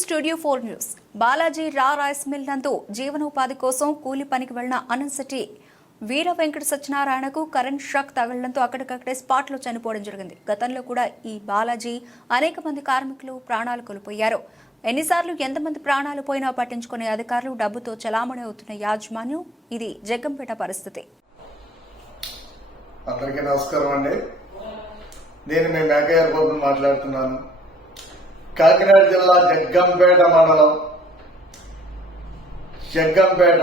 Studio four news. Balaji రా rice mill నందు జీవనోపాధి కోసం కూలి పనికి వెళ్ళిన అనంతటి వీర వెంకట సత్యనారాయణకు కరెంట్ షాక్ తగలడంతో అక్కడికక్కడే స్పాట్లో చనిపోవడం జరిగింది. గతంలో కూడా ఈ బాలాజీ అనేక మంది కార్మికులు ప్రాణాలు కోల్పోయారు. ఎన్నిసార్లు ఎంతమంది ప్రాణాలు పోయినా పట్టించుకునే అధికారులు డబ్బుతో చలామణి అవుతున్న యాజమాన్యం ఇది జగ్గంపేట పరిస్థితి. అందరికీ నమస్కారం అండి. నేను మీ మేకయ్య బాబు మాట్లాడుతున్నాను. కాకినాడ జిల్లా జగ్గంపేట మండలం. జగ్గంపేట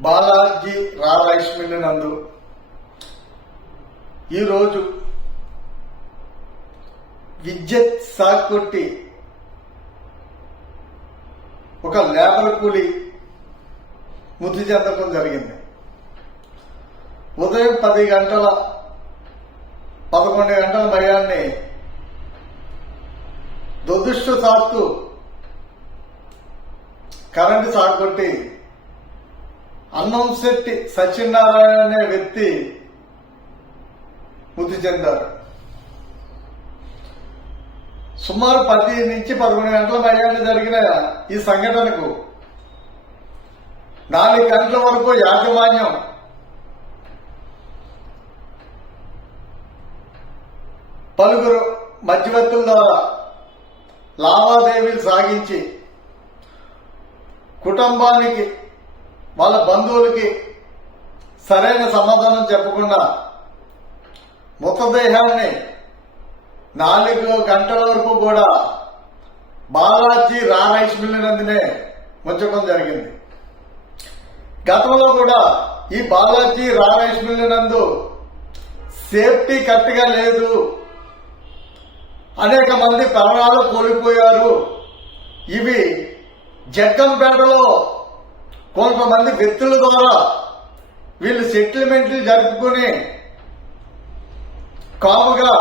బాలాజీ రా నందు. ఈరోజు విద్యుత్ సాకుట్టి కొట్టి ఒక లేబర్ కూలి మృతి చెందడం జరిగింది. ఉదయం పది గంటల పదకొండు గంటల భయాన్ని దురదృష్టశాత్తు కరెంటు షాక్ కొట్టి అన్నం శెట్టి సత్యనారాయణ అనే వ్యక్తి మృతి చెందారు. సుమారు పది నుంచి పదకొండు గంటల మధ్యాహ్నం జరిగిన ఈ సంఘటనకు నాలుగు గంటల వరకు యాజమాన్యం పలువురు మధ్యవర్తుల ద్వారా లావాదేవీలు సాగించి కుటుంబానికి వాళ్ళ బంధువులకి సరైన సమాధానం చెప్పకుండా మృతదేహాన్ని నాలుగు గంటల వరకు కూడా బాలాజీ రా రైస్ నందునే ఉంచడం జరిగింది. గతంలో కూడా ఈ బాలాజీ రా రైస్ నందు సేఫ్టీ కరెక్ట్గా లేదు అనేక మంది ప్రాణాలు కోల్పోయారు. ఇవి జగ్గంపేటలో కొంతమంది వ్యక్తుల ద్వారా వీళ్ళు సెటిల్మెంట్లు జరుపుకుని కాముగా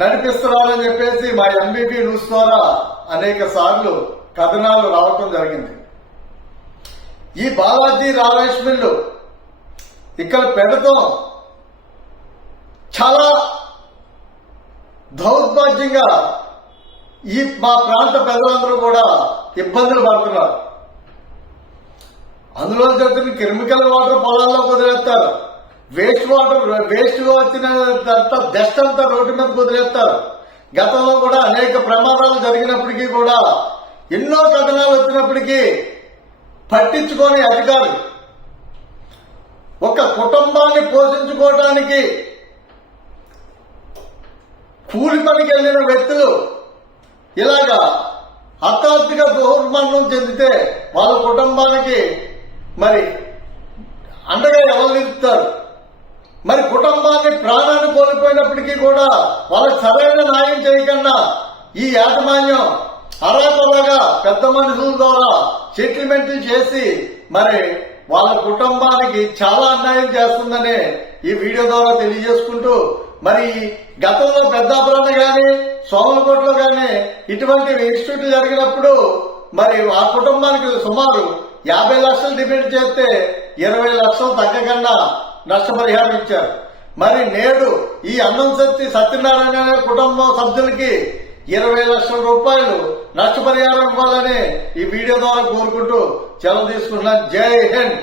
నడిపిస్తున్నారని చెప్పేసి మా ఎంబీపీ న్యూస్ ద్వారా అనేక సార్లు కథనాలు రావటం జరిగింది. ఈ బాలాజీ రామేష్ మిల్లు ఇక్కడ పెడతాం. చాలా దౌర్భాగ్యంగా ఈ మా ప్రాంత ప్రజలందరూ కూడా ఇబ్బందులు పడుతున్నారు. అందులో జరుగుతున్న కెమికల్ వాటర్ పొలాల్లో వదిలేస్తారు వేస్ట్ వాటర్ వేస్ట్ వచ్చిన డస్ట్ అంతా రోడ్డు మీద వదిలేస్తారు గతంలో కూడా అనేక ప్రమాదాలు జరిగినప్పటికీ కూడా ఎన్నో కథనాలు వచ్చినప్పటికీ పట్టించుకోని అధికారులు. ఒక కుటుంబాన్ని పోషించుకోవడానికి కూలి పనికి వెళ్ళిన వ్యక్తులు ఇలాగా హఠాత్తుగా దుర్మరణం చెందితే వాళ్ళ కుటుంబానికి మరి అండగా ఎవరు నిలుపుతారు? మరి కుటుంబాన్ని ప్రాణాన్ని కోల్పోయినప్పటికీ కూడా వాళ్ళకి సరైన న్యాయం చేయకుండా ఈ యాజమాన్యం అరాకొరగా పెద్ద మనుషుల ద్వారా సెటిల్మెంట్లు చేసి మరి వాళ్ళ కుటుంబానికి చాలా అన్యాయం చేస్తుందని ఈ వీడియో ద్వారా తెలియజేసుకుంటూ మరి గతంలో పెద్దాపురం కానీ సోమలకోటలో కానీ ఇటువంటి ఇన్స్టిట్యూట్ జరిగినప్పుడు మరి ఆ కుటుంబానికి సుమారు యాభై లక్షలు డిపెండ్ చేస్తే ఇరవై లక్షలు తగ్గకుండా నష్టపరిహారం ఇచ్చారు. మరి నేడు ఈ అన్నం శక్తి సత్యనారాయణ అనే కుటుంబం సభ్యులకి ఇరవై లక్షల రూపాయలు నష్టపరిహారం ఇవ్వాలని ఈ వీడియో ద్వారా కోరుకుంటూ సెలవు తీసుకుంటున్నాను. జై హింద్!